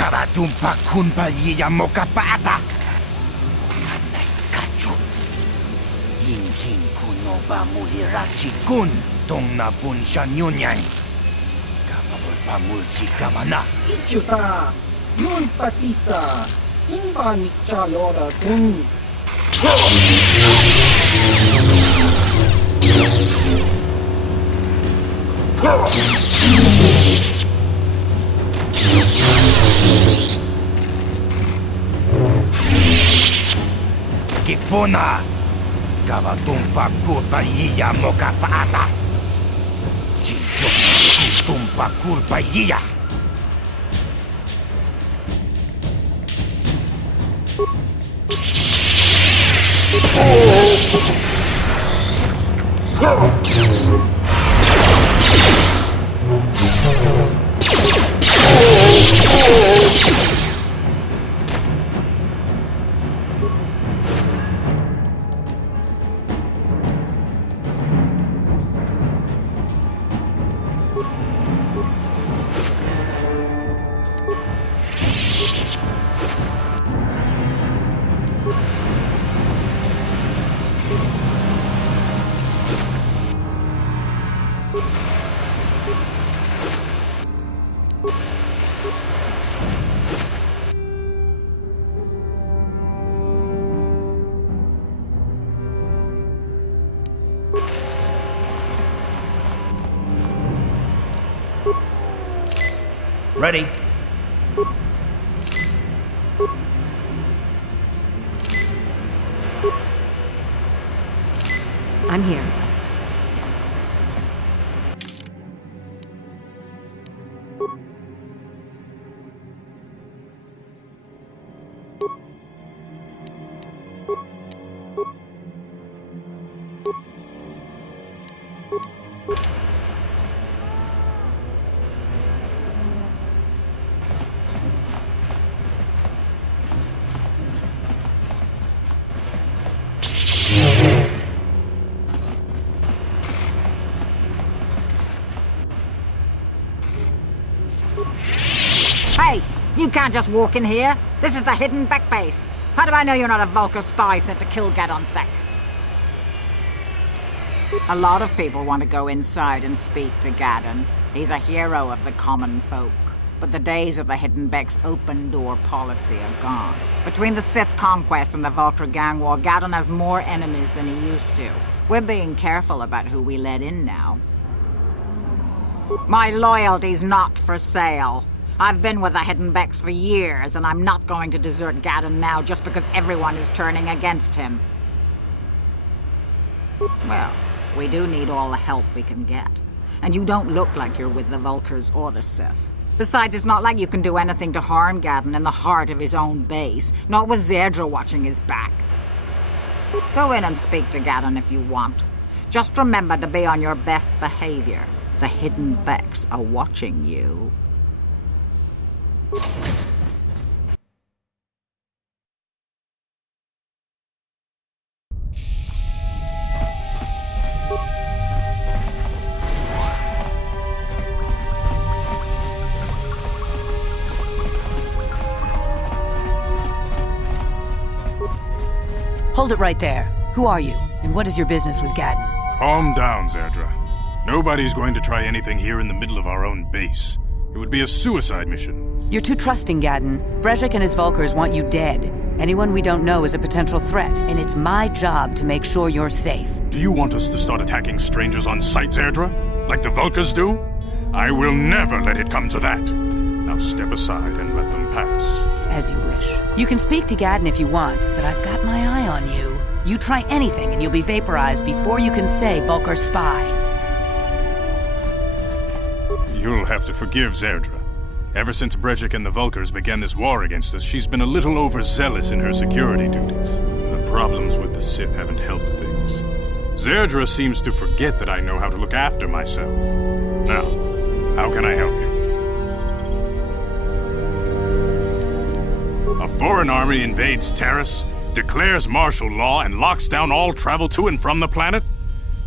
Karatumpa kunpa yiya mokapata. Hanay kachu. Yingking kuno ba mulirachi kun. Tong na bunsha nyunyan. Kamabol pa mulchi kamana. Ichuta, yun patisa. Imba ni chalora kun. Kipuna. Karatumpa kurpa yiya mokapata. Jiyok kutumpa kurpa yiya. Ready? I'm here. Hey, you can't just walk in here. This is the hidden back base. How do I know you're not a Vulkar spy sent to kill Gadon Thek? A lot of people want to go inside and speak to Gadon. He's a hero of the common folk. But the days of the Hidden Beck's open-door policy are gone. Between the Sith conquest and the Vulkar gang war, Gadon has more enemies than he used to. We're being careful about who we let in now. My loyalty's not for sale. I've been with the Hidden Becks for years, and I'm not going to desert Gadon now just because everyone is turning against him. Well, we do need all the help we can get. And you don't look like you're with the Vulkars or the Sith. Besides, it's not like you can do anything to harm Gadon in the heart of his own base, not with Zerdra watching his back. Go in and speak to Gadon if you want. Just remember to be on your best behavior. The Hidden Becks are watching you. Hold it right there. Who are you, and what is your business with Gadon? Calm down, Zerdra. Nobody's going to try anything here in the middle of our own base. It would be a suicide mission. You're too trusting, Gadon. Brejik and his Vulkars want you dead. Anyone we don't know is a potential threat, and it's my job to make sure you're safe. Do you want us to start attacking strangers on sight, Zerdra? Like the Vulkars do? I will never let it come to that. Now step aside and let them pass. As you wish. You can speak to Gadon if you want, but I've got my eye on you. You try anything and you'll be vaporized before you can say Vulkar spy. You'll have to forgive Zerdra. Ever since Brejik and the Vulkars began this war against us, she's been a little overzealous in her security duties. The problems with the Sith haven't helped things. Zerdra seems to forget that I know how to look after myself. Now, how can I help you? A foreign army invades Terrace, declares martial law, and locks down all travel to and from the planet?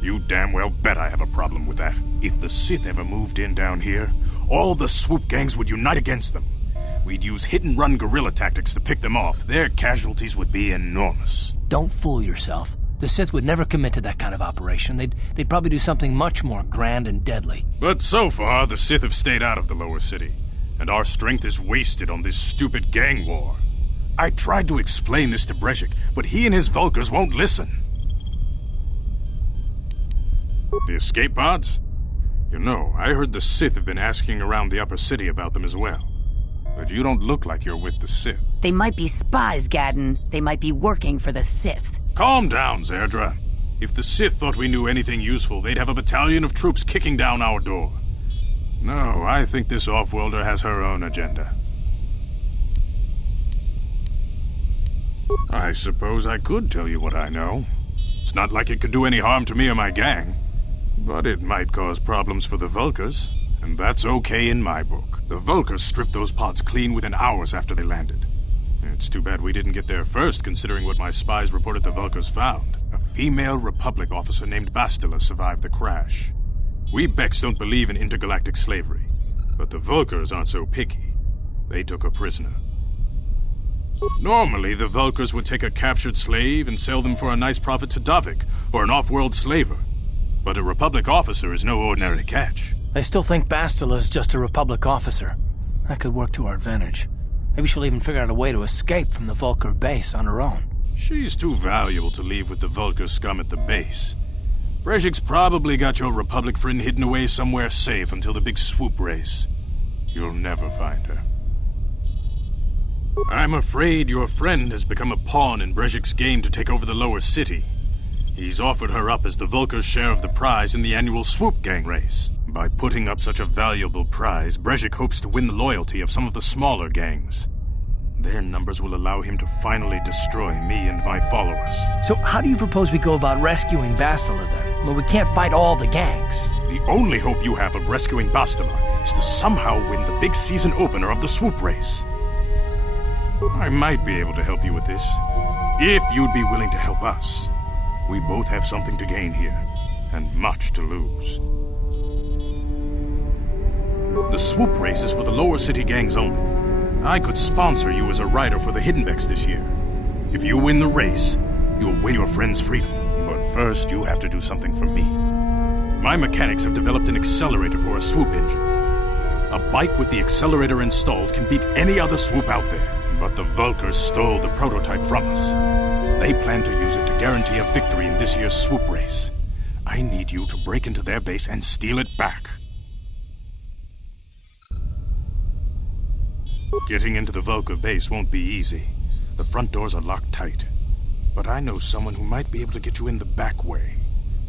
You damn well bet I have a problem with that. If the Sith ever moved in down here, all the swoop gangs would unite against them. We'd use hit-and-run guerrilla tactics to pick them off. Their casualties would be enormous. Don't fool yourself. The Sith would never commit to that kind of operation. They'd probably do something much more grand and deadly. But so far, the Sith have stayed out of the lower city, and our strength is wasted on this stupid gang war. I tried to explain this to Brejik, but he and his Vulkars won't listen. The escape pods? You know, I heard the Sith have been asking around the upper city about them as well. But you don't look like you're with the Sith. They might be spies, Gadden. They might be working for the Sith. Calm down, Zerdra. If the Sith thought we knew anything useful, they'd have a battalion of troops kicking down our door. No, I think this off-worlder has her own agenda. I suppose I could tell you what I know. It's not like it could do any harm to me or my gang. But it might cause problems for the Vulkars, and that's okay in my book. The Vulkars stripped those pods clean within hours after they landed. It's too bad we didn't get there first, considering what my spies reported the Vulkars found. A female Republic officer named Bastila survived the crash. We Becks don't believe in intergalactic slavery, but the Vulkars aren't so picky. They took her prisoner. Normally, the Vulkars would take a captured slave and sell them for a nice profit to Davik, or an off-world slaver. But a Republic officer is no ordinary catch. I still think Bastila's just a Republic officer. That could work to our advantage. Maybe she'll even figure out a way to escape from the Vulkar base on her own. She's too valuable to leave with the Vulkar scum at the base. Brejik's probably got your Republic friend hidden away somewhere safe until the big swoop race. You'll never find her. I'm afraid your friend has become a pawn in Brejik's game to take over the lower city. He's offered her up as the Vulkar's share of the prize in the annual swoop gang race. By putting up such a valuable prize, Brejik hopes to win the loyalty of some of the smaller gangs. Their numbers will allow him to finally destroy me and my followers. So how do you propose we go about rescuing Bastila then? Well, we can't fight all the gangs. The only hope you have of rescuing Bastila is to somehow win the big season opener of the swoop race. I might be able to help you with this, if you'd be willing to help us. We both have something to gain here, and much to lose. The swoop race is for the lower city gangs only. I could sponsor you as a rider for the Hiddenbecks this year. If you win the race, you'll win your friend's freedom. But first, you have to do something for me. My mechanics have developed an accelerator for a swoop engine. A bike with the accelerator installed can beat any other swoop out there. But the Vulkars stole the prototype from us. They plan to use it to guarantee a victory in this year's swoop race. I need you to break into their base and steal it back. Getting into the Vulkar base won't be easy. The front doors are locked tight. But I know someone who might be able to get you in the back way.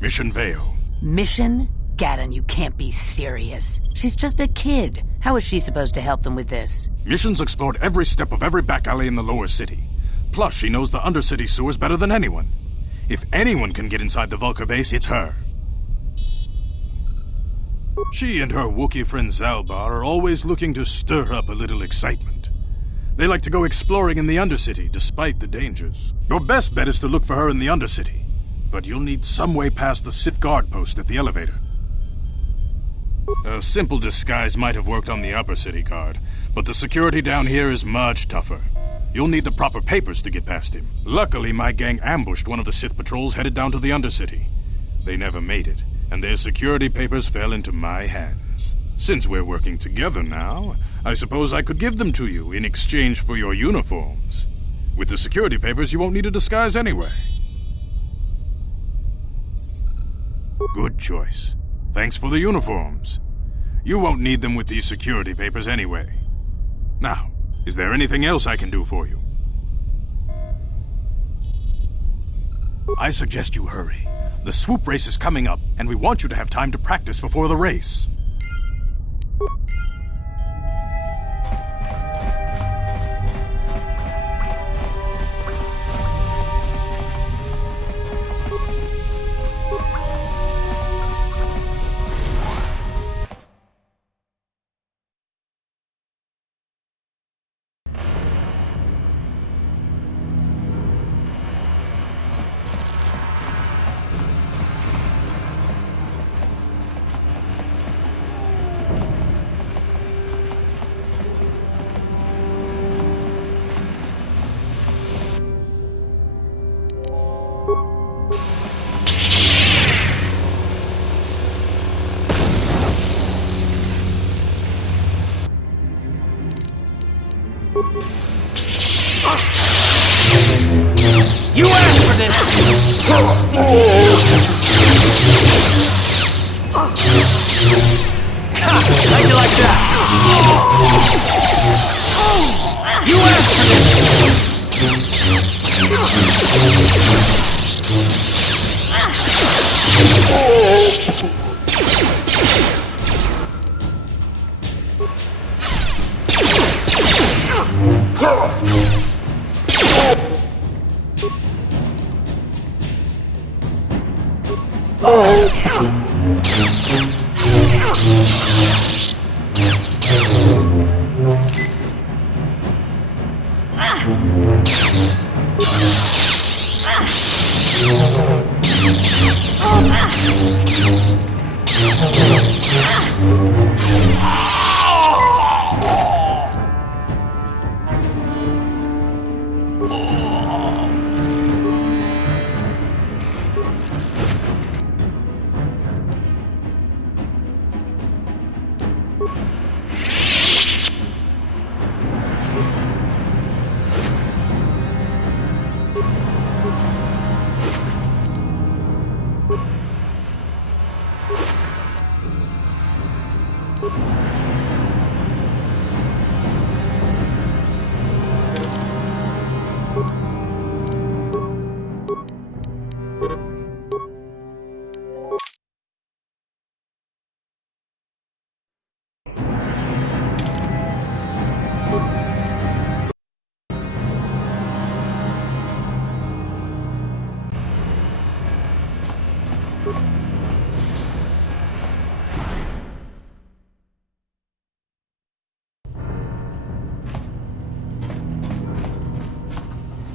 Mission Vale. Mission? Gadden, you can't be serious. She's just a kid. How is she supposed to help them with this? Mission's explored every step of every back alley in the lower city. Plus, she knows the undercity sewers better than anyone. If anyone can get inside the Vulkar base, it's her. She and her Wookiee friend Zalbar are always looking to stir up a little excitement. They like to go exploring in the Undercity, despite the dangers. Your best bet is to look for her in the Undercity, but you'll need some way past the Sith guard post at the elevator. A simple disguise might have worked on the Upper City guard, but the security down here is much tougher. You'll need the proper papers to get past him. Luckily, my gang ambushed one of the Sith patrols headed down to the Undercity. They never made it, and their security papers fell into my hands. Since we're working together now, I suppose I could give them to you in exchange for your uniforms. With the security papers, you won't need a disguise anyway. Good choice. Thanks for the uniforms. You won't need them with these security papers anyway. Now, is there anything else I can do for you? I suggest you hurry. The swoop race is coming up, and we want you to have time to practice before the race.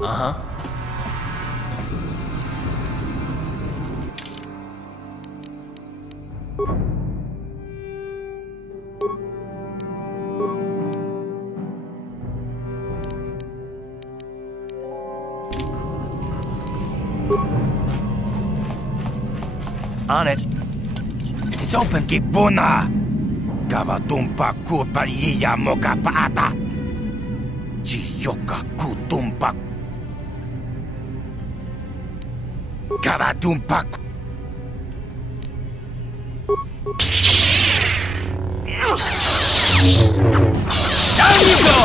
Uh-huh. On it. It's open. Kipuna! Kavatumpa kurpaliya moka paata! Chiyoka kutumpa... Kavatumpa... Down you go!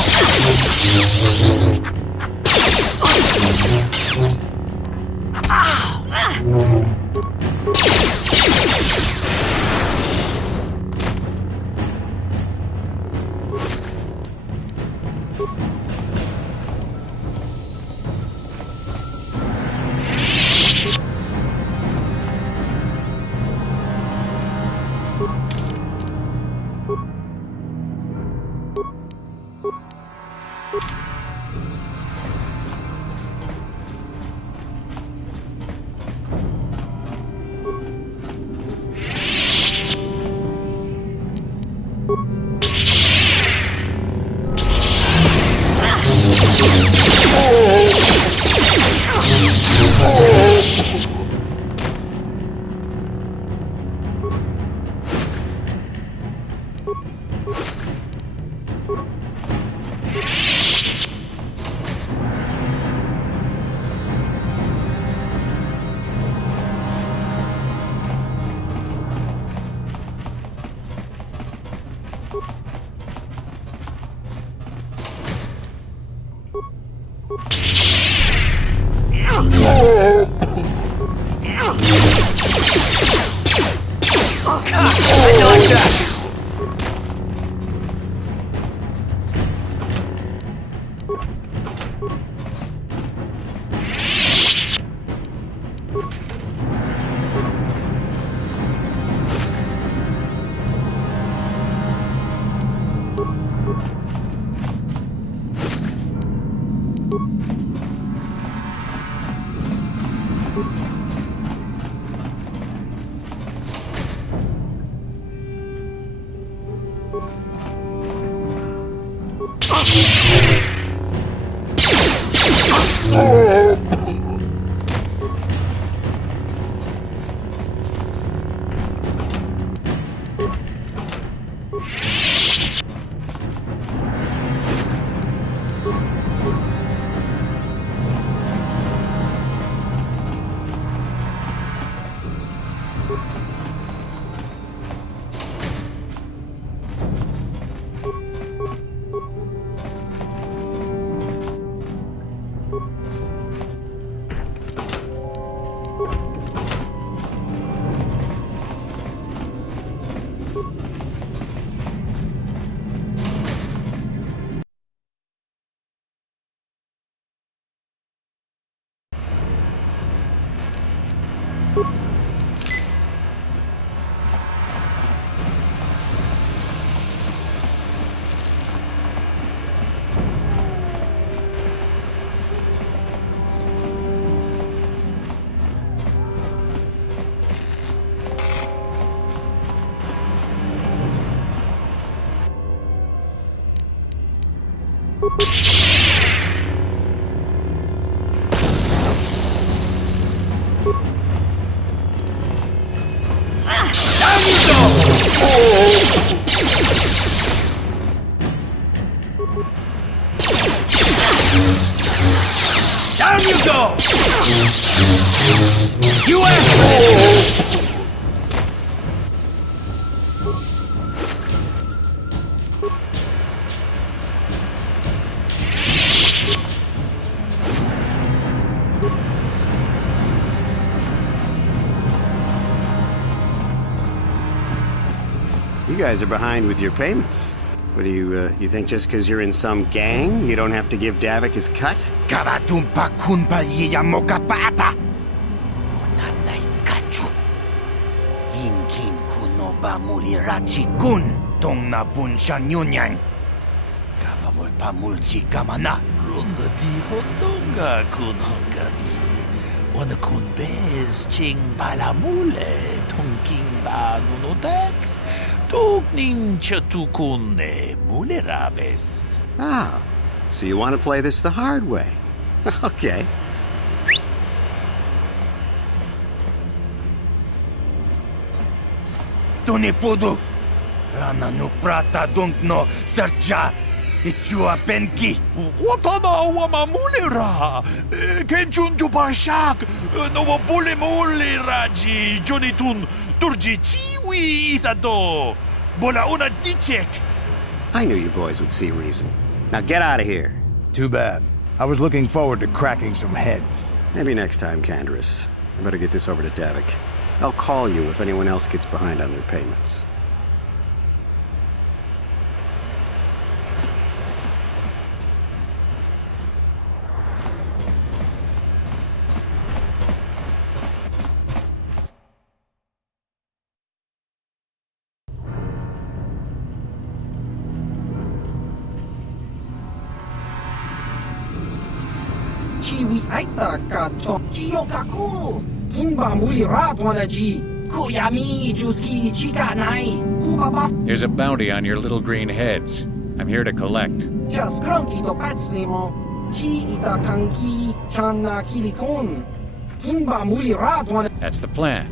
I like that! Down you go! You asked for this! You guys are behind with your payments. What do you think just because you're in some gang, you don't have to give Davik his cut? Gavatumpa kunpa yiya mokapata! Kunanay kachu. Yinkin kunoba mulirachi kun tong na bunshan yunyang. Gavavulpa mulchi kamana. Runda di hodonga kun hongabi. Wana kun bez ching palamule tongking ba nunodak. Tugning chatukune mulerabes. Ah, so you want to play this the hard way. Okay. Tunipudu! Rana no prata dunkno sercha ichua penki! Watana wama mulera. Kenchunju barshak. No wabule muleraji. Jonitun turji chiwi itado. Bola una dichek. I knew you boys would see reason. Now get out of here. Too bad. I was looking forward to cracking some heads. Maybe next time, Canderous. I better get this over to Davik. I'll call you if anyone else gets behind on their payments. Chiwi aita kato Kiyokaku Kinba mulirat wanaji Kuyami Juski Chikanai Ubabas There's a bounty on your little green heads. I'm here to collect. Just grunky to patsnemo Chi ita kanki Channa kilikon Kinba mulirat wanaji That's the plan.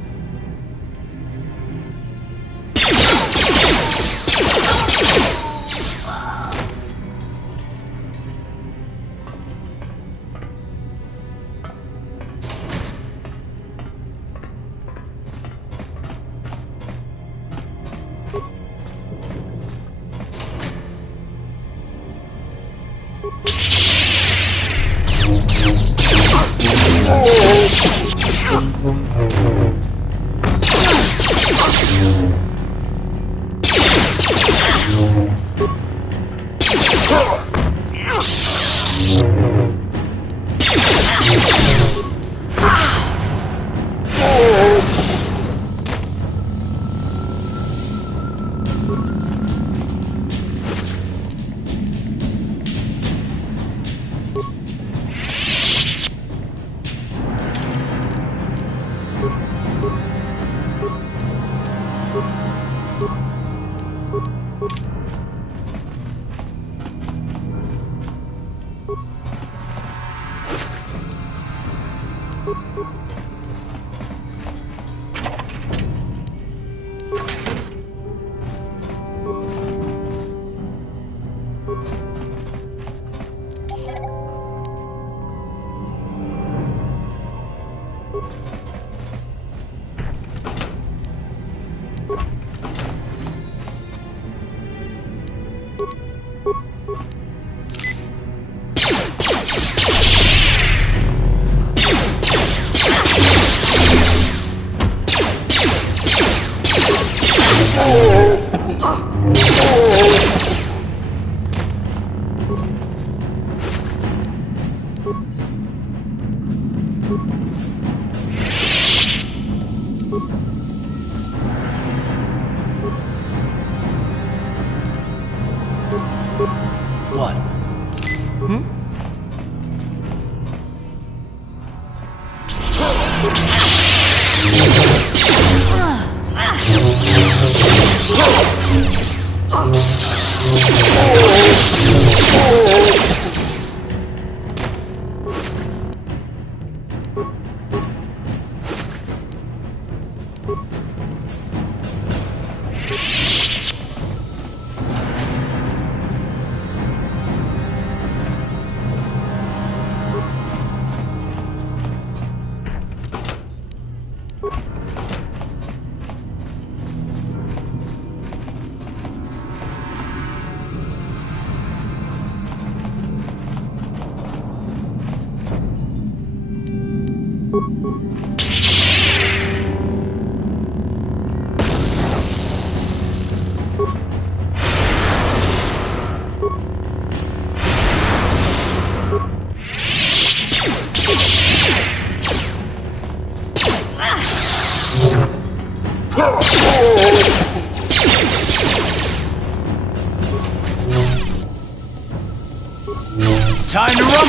Time to run!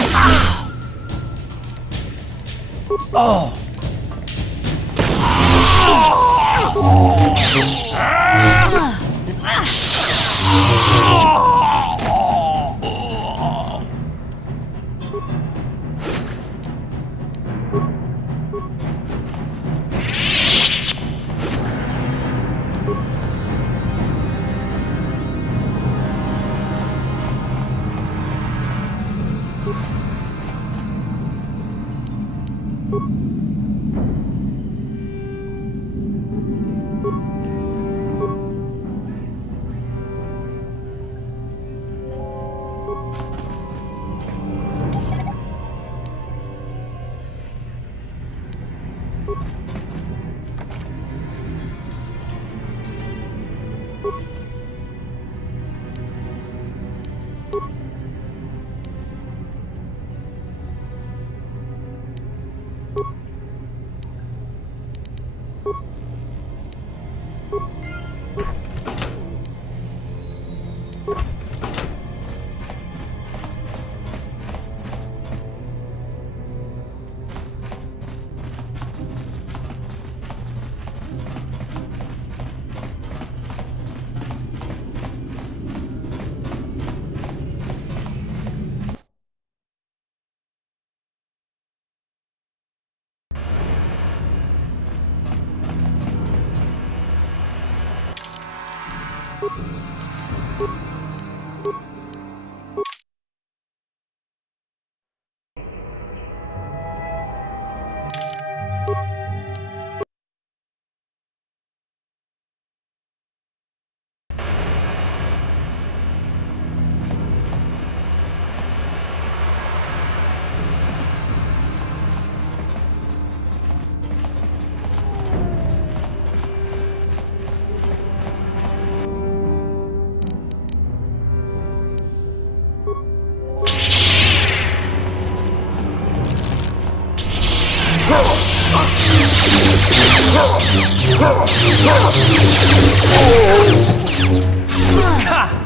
Oh!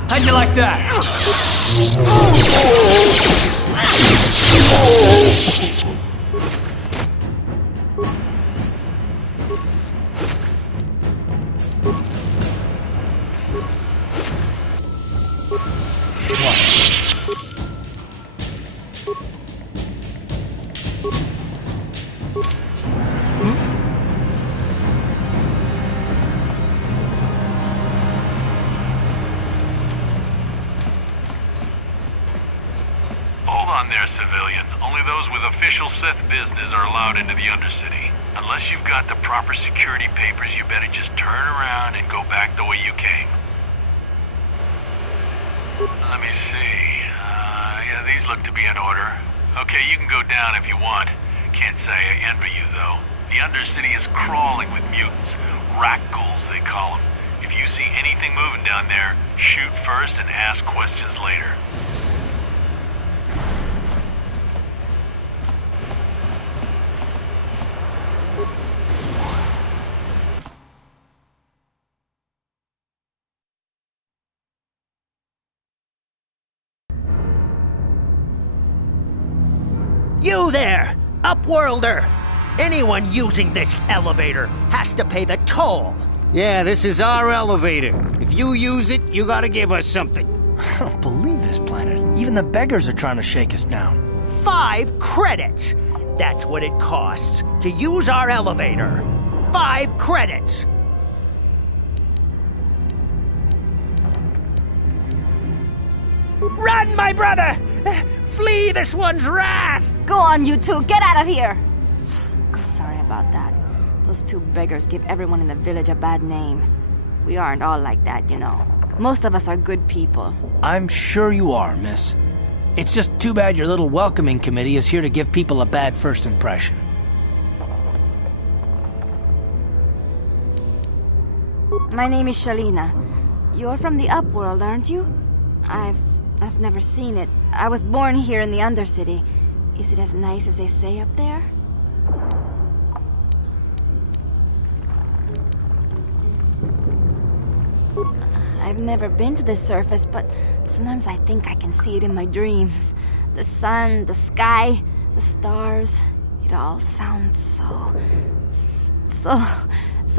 How'd you like that? Hold on there, civilian. Only those with official Sith business are allowed into the Undercity. Unless you've got the proper security papers, you better just turn around and go back the way you came. Let me see. Yeah, these look to be in order. Okay, you can go down if you want. Can't say I envy you, though. The Undercity is crawling with mutants. Rat ghouls, they call them. If you see anything moving down there, shoot first and ask questions later. You there, Upworlder! Anyone using this elevator has to pay the toll. Yeah, this is our elevator. If you use it, you gotta give us something. I don't believe this planet. Even the beggars are trying to shake us down. 5 credits! That's what it costs to use our elevator. 5 credits! Run, my brother! Flee this one's wrath! Go on, you two. Get out of here! I'm sorry about that. Those 2 beggars give everyone in the village a bad name. We aren't all like that, you know. Most of us are good people. I'm sure you are, miss. It's just too bad your little welcoming committee is here to give people a bad first impression. My name is Shalina. You're from the Upworld, aren't you? I've never seen it. I was born here in the Undercity. Is it as nice as they say up there? I've never been to the surface, but sometimes I think I can see it in my dreams. The sun, the sky, the stars. It all sounds so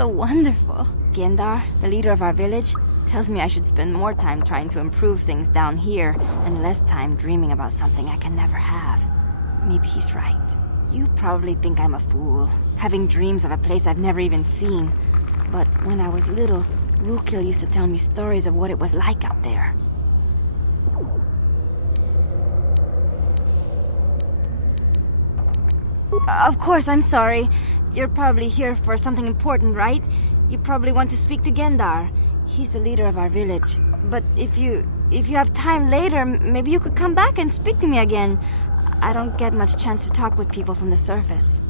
wonderful. Gendar, the leader of our village, tells me I should spend more time trying to improve things down here and less time dreaming about something I can never have. Maybe he's right. You probably think I'm a fool, having dreams of a place I've never even seen. But when I was little, Rukil used to tell me stories of what it was like out there. Of course, I'm sorry. You're probably here for something important, right? You probably want to speak to Gendar. He's the leader of our village. But if you have time later, maybe you could come back and speak to me again. I don't get much chance to talk with people from the surface.